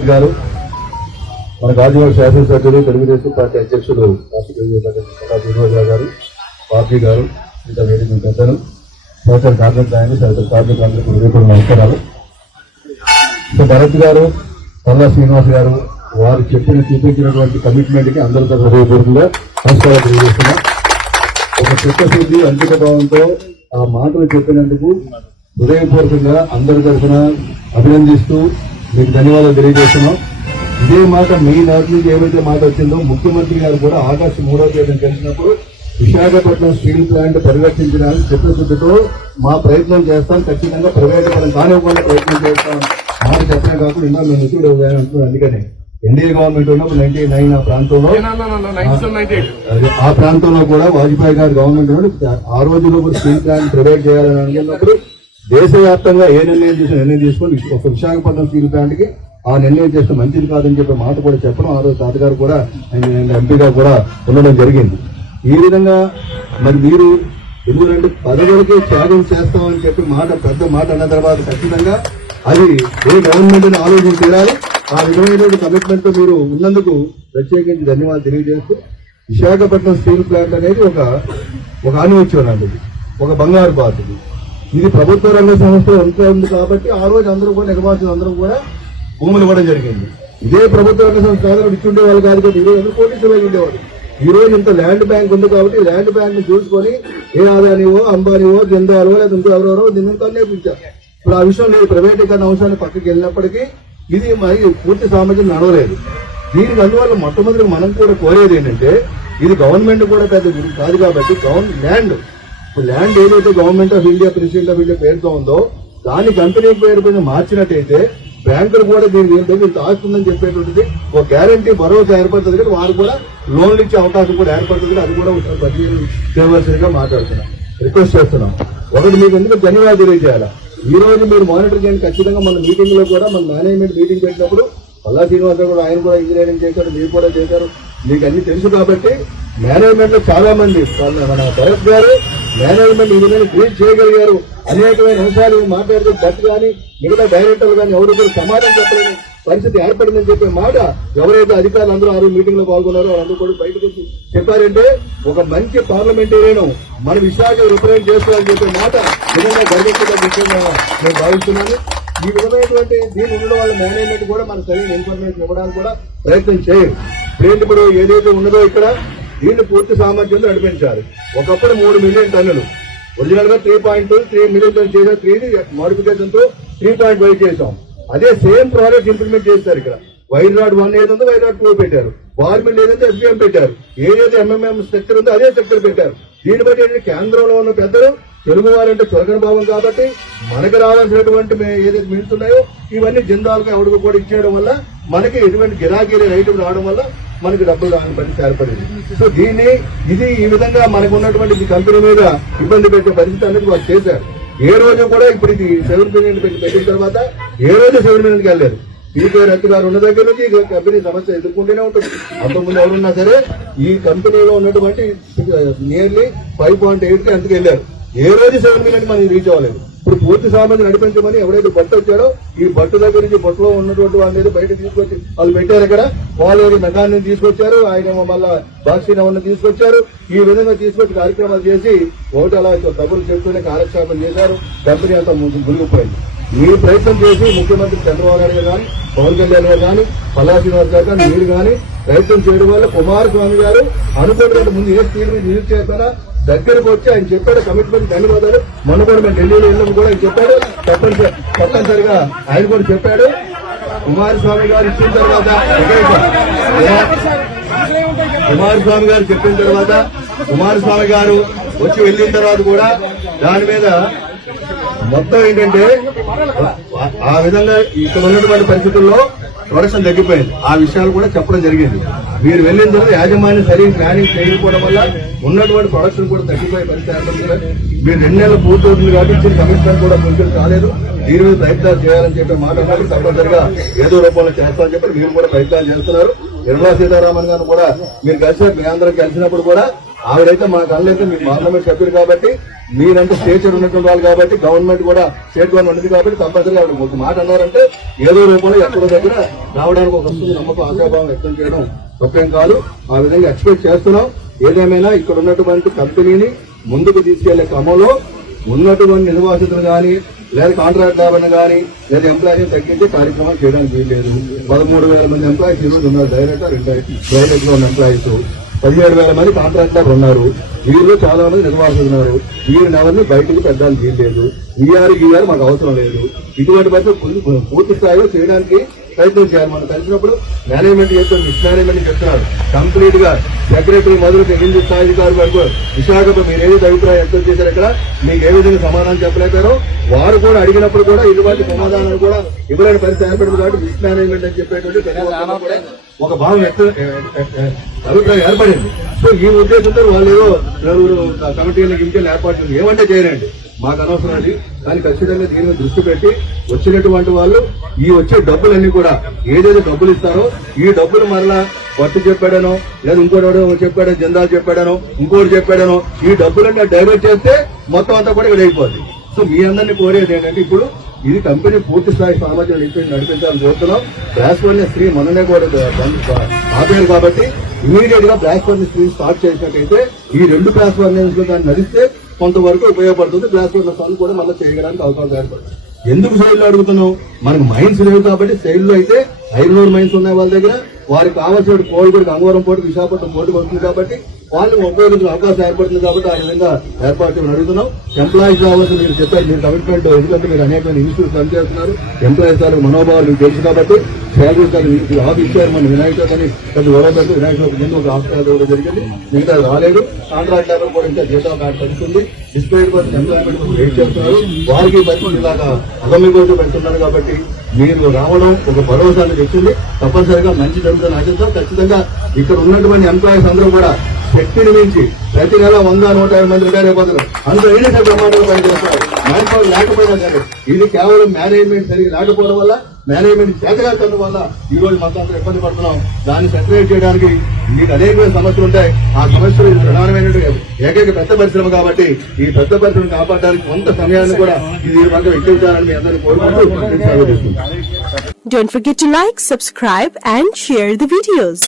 భరత్ గారు మన గాజువాడ శాసనసభ్యులు తెలుగుదేశం పార్టీ అధ్యక్షులు రాష్ట్ర తెలుగుదేశం గారు పార్టీ గారు ఇంకా వేదిక పెద్దలు సోషల్ కార్మిక నాయకులు సోషల్ కార్మికులందరికీ హృదయపూర్వక నమస్కారాలు సో భరత్ గారు పల్లా శ్రీనివాస్ గారు వారు చెప్పిన చూపించినటువంటి కమిట్మెంట్కి అందరితో హృదయపూర్వకంగా నమస్కారం తెలియజేస్తున్నాం. ఒక చిత్తశుద్ధి అంకిత భావంతో ఆ మాటలు చెప్పినందుకు హృదయపూర్వకంగా అందరి తరఫున అభినందిస్తూ మీకు ధన్యవాదాలు తెలియజేస్తున్నాం. ఇదే మాట మీ నాటి నుంచి ఏమైతే మాట వచ్చిందో ముఖ్యమంత్రి గారు కూడా ఆగస్టు మూడో తేదీన కలిసినప్పుడు విశాఖపట్నం స్టీల్ ప్లాంట్ పరిరక్షించడానికి చిత్తశుద్ధితో మా ప్రయత్నం చేస్తాం. ఖచ్చితంగా ప్రైవేట్ పరం కానివ్వకుండా ప్రయత్నం చేస్తాం. మాట చెప్పడం కాకుండా ఇంకా మేము నిధులు అంటున్నాం అందుకనే ఎన్డీఏ గవర్నమెంట్ ఉన్నప్పుడు నైన్టీ నైన్ ఆ ప్రాంతంలో ఆ ప్రాంతంలో కూడా వాజ్పేయి గారి గవర్నమెంట్ ఆ రోజుల్లో కూడా స్టీల్ ప్లాంట్ ప్రైవేట్ చేయాలని అనుకున్నప్పుడు దేశవ్యాప్తంగా ఏ నిర్ణయం చేసిన నిర్ణయం తీసుకొని ఒక విశాఖపట్నం స్టీల్ ప్లాంట్కి ఆ నిర్ణయం చేస్తే మంచిది కాదని చెప్పి మాట కూడా చెప్పడం ఆ రోజు తాతగారు కూడా ఆయన ఎంపీగా కూడా ఉండడం జరిగింది. ఈ విధంగా మరి మీరు ఎందుకంటే పదవులకి త్యాగం చేస్తామని చెప్పి మాట పెద్ద మాట అన్న తర్వాత ఖచ్చితంగా అది ఏ గవర్నమెంట్ ఆలోచన తీరాలి ఆ విధమైనటువంటి కమిట్మెంట్ మీరు ఉన్నందుకు ప్రత్యేకించి ధన్యవాదాలు తెలియజేస్తూ విశాఖపట్నం స్టీల్ ప్లాంట్ అనేది ఒక ఒక ఆనివత్యం లాంటిది ఒక బంగారు బాతుది. ఇది ప్రభుత్వ రంగ సంస్థ ఎంత ఉంది కాబట్టి ఆ రోజు అందరూ కూడా నిర్మాణం అందరూ కూడా భూములు ఇవ్వడం జరిగింది. ఇదే ప్రభుత్వ రంగ సంస్థ కాదని ఇచ్చుండే వాళ్ళు కాదు కాబట్టి ఈరోజు అందరూ కోటీశ్వరులు అయి ఉండేవాడు ఈ రోజు ఇంత ల్యాండ్ బ్యాంక్ ఉంది కాబట్టి ల్యాండ్ బ్యాంక్ని చూసుకొని ఏ ఆదానివో అంబానివో జిందాలో లేదా ఇంకో ఎవరెవరో దీన్ని నేర్పించారు ఇప్పుడు ఆ విషయం లేదు ప్రైవేటీకరణ అంశాన్ని పక్కకి వెళ్ళినప్పటికీ ఇది మరి పూర్తి సామర్థ్యం నడవలేదు. దీనికి అందువల్ల మొట్టమొదటి మనం కూడా కోరేది ఏంటంటే ఇది గవర్నమెంట్ కూడా పెద్ద కాదు కాబట్టి గవర్నమెంట్ ల్యాండ్ ల్యాండ్ ఏదైతే government of India president of India పేరుతో ఉందో దాని కంపెనీ పేరు పైన మార్చినట్టయితే బ్యాంకులు కూడా దీని ఏంటో ఇంత ఆస్తుందని చెప్పేటువంటిది ఒక గ్యారంటీ భరోసా ఏర్పడుతుంది కానీ వారు కూడా లోన్లు ఇచ్చే అవకాశం కూడా ఏర్పడుతుంది అది కూడా పరిశీలన చేయవలసిందిగా మాట్లాడుతున్నాం. రిక్వెస్ట్ చేస్తున్నాం. ఒకటి మీకు ఎందుకు ధన్యవాదాలు తెలియజేయాలా? ఈ రోజు మీరు మానిటర్ చేయండి ఖచ్చితంగా మన మీటింగ్లో కూడా మన మేనేజ్మెంట్ మీటింగ్ పెట్టినప్పుడు పల్లా శ్రీనివాసరావు కూడా ఆయన కూడా ఇంజనీరింగ్ చేశారు మీరు కూడా చేశారు మీకు అన్ని తెలుసు కాబట్టి మేనేజ్మెంట్లో చాలా మంది మన భరత్ గారు మేనేజ్మెంట్ ఈ విధంగా క్రియేట్ చేయగలిగారు. అనేకమైన అంశాలు మాట్లాడుతూ బట్ కానీ మిగతా డైరెక్టర్లు కానీ ఎవరు కూడా సమాధానం చెప్పలేని పరిస్థితి ఏర్పడిందని చెప్పే మాట ఎవరైతే అధికారులు అందరూ ఆ మీటింగ్లో పాల్గొన్నారో వాళ్ళందరూ కూడా బయటకు వచ్చి చెప్పారంటే ఒక మంచి పార్లమెంటేరియన్ మన విశాఖ రిప్రజెంట్ చేస్తారని చెప్పే మాట నిజంగా గర్వించదగ్గ విషయంగా నేను భావిస్తున్నాను. ఈ విధమైనటువంటి దీని ఉండడం వల్ల మేనేజ్మెంట్ కూడా మన సరైన ఇన్ఫర్మేషన్ ఇవ్వడానికి కూడా ప్రయత్నం చేయరు. ఇప్పుడు ఏదైతే ఉన్నదో ఇక్కడ దీన్ని పూర్తి సామర్థ్యంతో నడిపించాలి ఒకప్పుడు మూడు మిలియన్ టన్నులు. ఒరిజినల్గా three point three million ton చేసే త్రీ మోడిఫికేషన్తో త్రీ పాయింట్ ఫైవ్ చేసాం అదే సేమ్ ప్రాజెక్ట్ ఇంప్లిమెంట్ చేస్తారు ఇక్కడ. వైర్ రాడ్ వన్ ఏదో వైర్ రాడ్ టూ పెట్టారు. బార్ మిల్ ఏదైతే ఎస్బీఎం పెట్టారు. ఏదైతే ఎంఎంఎం స్ట్రక్చర్ ఉందో అదే స్ట్రక్చర్ పెట్టారు. దీన్ని బట్టి ఏంటంటే కేంద్రంలో ఉన్న పెద్దలు తెలుగు వారంటే చులకన భావం కాబట్టి మనకు రావాల్సినటువంటి ఏదైతే మిల్స్ ఉన్నాయో ఇవన్నీ జిందాలుగా ఎవరికి కూడా ఇచ్చేయడం వల్ల మనకి ఎటువంటి గిరాకీ రైతులు రావడం వల్ల మనకి డబ్బులు రాని పరిస్థితి ఏర్పడింది. సో దీన్ని ఇది ఈ విధంగా మనకు ఉన్నటువంటి కంపెనీ మీద ఇబ్బంది పెట్టే పరిస్థితి అనేది వాళ్ళు చేశారు. ఏ రోజు కూడా ఇప్పుడు ఇది సెవెన్ మిలియన్ పెట్టి పెట్టిన తర్వాత ఏ రోజు సెవెన్ మిలియన్కి వెళ్ళలేదు. పీకే రత్తు గారు ఉన్న దగ్గర నుంచి ఈ కంపెనీ సమస్య ఎదుర్కొంటూనే ఉంటుంది. అంతకుముందు ఎవరున్నా సరే ఈ కంపెనీలో ఉన్నటువంటి నియర్లీ ఫైవ్ పాయింట్ ఎయిట్కి అంతకు వెళ్ళారు. ఏ రోజు సెవెన్ మిలియన్ మనం రీచ్ అవ్వలేదు. ఇప్పుడు పూర్తి సామాన్యం నడిపించమని ఎవడైతే బట్ట వచ్చాడో ఈ బట్టు దగ్గర నుంచి బట్టలో ఉన్నటువంటి వాళ్ళని బయట తీసుకొచ్చి వాళ్ళు పెట్టారు ఇక్కడ. వాళ్ళు నగాన్ని తీసుకొచ్చారు. ఆయన మళ్ళా బాక్సీన్ ఎవరిని తీసుకొచ్చారు. ఈ విధంగా తీసుకొచ్చి కార్యక్రమాలు చేసి ఒకటి అలా కబుర్లు చెప్తూనే కాలక్షేపం చేశారు. కంపెనీ అంతా ముందు మునిగిపోయింది. మీరు ప్రయత్నం చేసి ముఖ్యమంత్రి చంద్రబాబు నాయుడు గారు కానీ పవన్ కళ్యాణ్ గారు కానీ పల్లా శ్రీనివాస్ గారు కానీ మీరు కానీ ప్రయత్నం చేయడం వల్ల కుమారస్వామి గారు అనుకున్నట్టు ముందు ఏ స్పీడ్ మీద యూజ్ చేస్తారా? దగ్గరకు వచ్చి ఆయన చెప్పాడు కమిట్మెంట్ ధన్యవాదాలు. మొన్న కూడా మేము ఢిల్లీలో వెళ్ళినప్పుడు కూడా ఆయన చెప్పాడు. తప్పనిసరి తప్పనిసరిగా ఆయన కూడా చెప్పాడు. కుమారస్వామి గారు ఇచ్చిన తర్వాత కుమారస్వామి గారు చెప్పిన తర్వాత కుమారస్వామి గారు వచ్చి వెళ్ళిన తర్వాత కూడా దాని మీద మొత్తం ఏంటంటే ఆ- ఆ విధంగా ఇక్కడ ఉన్నటువంటి పరిస్థితుల్లో ప్రొడక్షన్ తగ్గిపోయింది. ఆ విషయాలు కూడా చెప్పడం జరిగింది. మీరు వెళ్ళిన తర్వాత యాజమాన్యం సరైన ప్లానింగ్ చేయకపోవడం వల్ల ఉన్నటువంటి ప్రొడక్షన్ కూడా తగ్గిపోయే పరిస్థితి ఏర్పడుతుంది. మీరు రెండు నెలలు పూర్తవుతుంది కాబట్టి ఇచ్చిన కమిషన్ కూడా ఫుల్ఫిల్ కాలేదు దీని మీద ప్రయత్నాలు చేయాలని చెప్పి మాట్లాడాలి తప్పనిసరిగా ఏదో రూపంలో చేస్తామని చెప్పి మీరు కూడా ప్రయత్నాలు చేస్తున్నారు. నిర్మలా సీతారామన్ గారు కూడా మీరు కలిసి మీ అందరం కలిసినప్పుడు కూడా ఆవిడైతే మా కళ్ళైతే మీ పార్లమెంట్ సభ్యులు కాబట్టి మీరంటే స్టేచర్ ఉన్నటువంటి వాళ్ళు కాబట్టి గవర్నమెంట్ కూడా స్టేట్ గవర్నమెంట్ ఉంది కాబట్టి కంపల్సరీ ఆవిడ ఒక మాట అన్నారంటే ఏదో రూపంలో ఎక్కడో దగ్గర రావడానికి ఒక వస్తుంది నమ్మకం ఆశాభావం వ్యక్తం చేయడం తప్పేం కాదు. ఆ విధంగా ఎక్స్పెక్ట్ చేస్తున్నాం. ఏదేమైనా ఇక్కడ ఉన్నటువంటి కంపెనీని ముందుకు తీసుకెళ్ళే క్రమంలో ఉన్నటువంటి నిర్వాసితులు కానీ లేదా కాంట్రాక్ట్ లేబర్ కానీ లేదా ఎంప్లాయీస్ తగ్గించి కార్యక్రమం చేయడానికి వీల్లేదు. పదమూడు వేల మంది ఎంప్లాయీస్ ఈరోజు ఉన్నారు. డైరెక్ట్ రెండు ప్రైవేట్ ఉన్న ఎంప్లాయీస్. పదిహేడు వేల మంది కాంట్రాక్ట్ లేబర్ ఉన్నారు వీళ్ళు చాలా మంది నిర్వాసితులు ఉన్నారు. వీరిని ఎవరిని బయటకు పెట్టడానికి వీల్లేదు ఈఆర్ గీఆర్ మాకు అవసరం లేదు. ఇటువంటి బట్టి పూర్తి స్థాయిలో చేయడానికి ప్రయత్నం చేయాలి. మనం కలిసినప్పుడు మేనేజ్మెంట్ చెప్తారు మిస్ మేనేజ్మెంట్ చెప్తున్నారు కంప్లీట్గా సెక్రటరీ మొదలు కింది స్థాయి అధికారులు వరకు విశాఖపట్నం మీరు ఏదైతే అభిప్రాయం వ్యక్తం చేశారు ఇక్కడ మీకు ఏ విధంగా సమాధానం చెప్పలేతారో వారు కూడా అడిగినప్పుడు కూడా ఇటువంటి సమాధానాలు కూడా ఇవ్వలేని పరిస్థితి ఏర్పడింది కాబట్టి మిస్ మేనేజ్మెంట్ అని చెప్పేటువంటి ఒక భావం వ్యక్త అభిప్రాయం ఏర్పడింది. సో ఈ ఉద్దేశంతో వాళ్ళు ఏదో నలుగురు కమిటీలకు ఇంకెళ్ళి ఏర్పాటు ఏమంటే చేయరండి మాకు అనవసరం అది. కానీ ఖచ్చితంగా దీని మీద దృష్టి పెట్టి వచ్చినటువంటి వాళ్ళు ఈ వచ్చే డబ్బులన్నీ కూడా ఏదైతే డబ్బులు ఇస్తారో ఈ డబ్బులు మరలా పట్టు చెప్పాడనో లేదా ఇంకోటి చెప్పాడో జెండాలు చెప్పాడనో ఇంకోటి చెప్పాడనో ఈ డబ్బులన్నీ డైవర్ట్ చేస్తే మొత్తం అంతా కూడా ఇక్కడ అయిపోద్ది సో మీ అందరినీ కోరేది ఏంటంటే ఇప్పుడు ఇది కంపెనీ పూర్తి స్థాయి సామర్థ్యం నడిపి నడిపించాలని కోరుతున్నాం. బ్లాస్ట్ స్త్రీ మననే కూడా ఆపారు కాబట్టి ఇమీడియట్గా బ్లాస్ట్ స్త్రీ స్టార్ట్ చేసినట్టయితే ఈ రెండు బ్లాస్ట్ వన్ దాన్ని నడిస్తే కొంతవరకు ఉపయోగపడుతుంది. బ్లాస్ట్ వన్ కూడా మళ్ళీ చేయడానికి అవకాశం ఏర్పడుతుంది. ఎందుకు సైడ్లో అడుగుతున్నాం మనకు మైన్స్ లేవు కాబట్టి సైడ్ అయితే ఐదు నూరు మైన్స్ ఉన్నాయి వాళ్ళ దగ్గర. వారికి కావాల్సిన కోల్ కూడా గంగవరం పోటీ విశాఖపట్నం పోటీ వస్తుంది కాబట్టి వాళ్ళు ఉపయోగించిన అవకాశం ఏర్పడుతుంది కాబట్టి ఆ విధంగా ఏర్పాటు చేయమని అడుగుతున్నాం. ఎంప్లాయీస్ కావాల్సిన మీరు చెప్పారు మీరు కమిట్మెంట్ ఎందుకంటే మీరు అనేక ఇన్స్టిట్యూట్స్ పనిచేస్తున్నారు. ఎంప్లాయీస్ వాళ్ళకి మనోభావాలు మీకు తెలుసు కాబట్టి శాలరీ గారు మీకు ఆఫ్ ఇచ్చారు మన వినాయక అని పెద్ద గొడవ వినాయక ముందు ఒక హాస్పిటల్ ఇవ్వడం జరిగింది. మిగతా రాలేదు. కాంట్రాక్ట్ లేబర్ కూడా ఇంకా జీతం కార్డు పెడుతుంది డిస్ప్లేడ్ పర్సన్ ఎంప్లాయ్మెంట్ వెయిట్ చేస్తున్నారు. వారికి పరిస్థితి ఇలాగా అగమ్య కోసం పెడుతున్నారు కాబట్టి మీరు రావడం ఒక భరోసాన్ని తెచ్చింది. తప్పనిసరిగా మంచి జరుగుతుంది ఆశిస్తాం ఖచ్చితంగా ఇక్కడ ఉన్నటువంటి ఎంప్లాయీస్ అందరూ కూడా శక్తిని మించి ప్రతి నెల వంద నూట యాభై మంది రిటైర్ అయిపోతున్నారు. అందరూ ఏదైతే ప్రమాణాలు పనిచేస్తారు మ్యాన్ పవర్ లేకపోయినా సరే ఇది కేవలం మేనేజ్మెంట్ సరిగ్గా లేకపోవడం వల్ల మేనేజ్మెంట్ చేతగాటం వల్ల ఈ రోజు మొత్తం అంతా ఇబ్బంది పడుతున్నాం. దాన్ని సెటరేట్ చేయడానికి మీకు అనేకమైన సమస్యలు ఉంటాయి. ఆ సమస్యలు ఇది ప్రధానమైనటువంటి ఏకైక పెద్ద పరిశ్రమ కాబట్టి ఈ పెద్ద పరిశ్రమను కాపాడడానికి కొంత సమయాన్ని కూడా ఇది ఈ పక్క వెచ్చించాలని మీ అందరినీ కోరుకుంటూ Don't forget to like, subscribe and share the videos.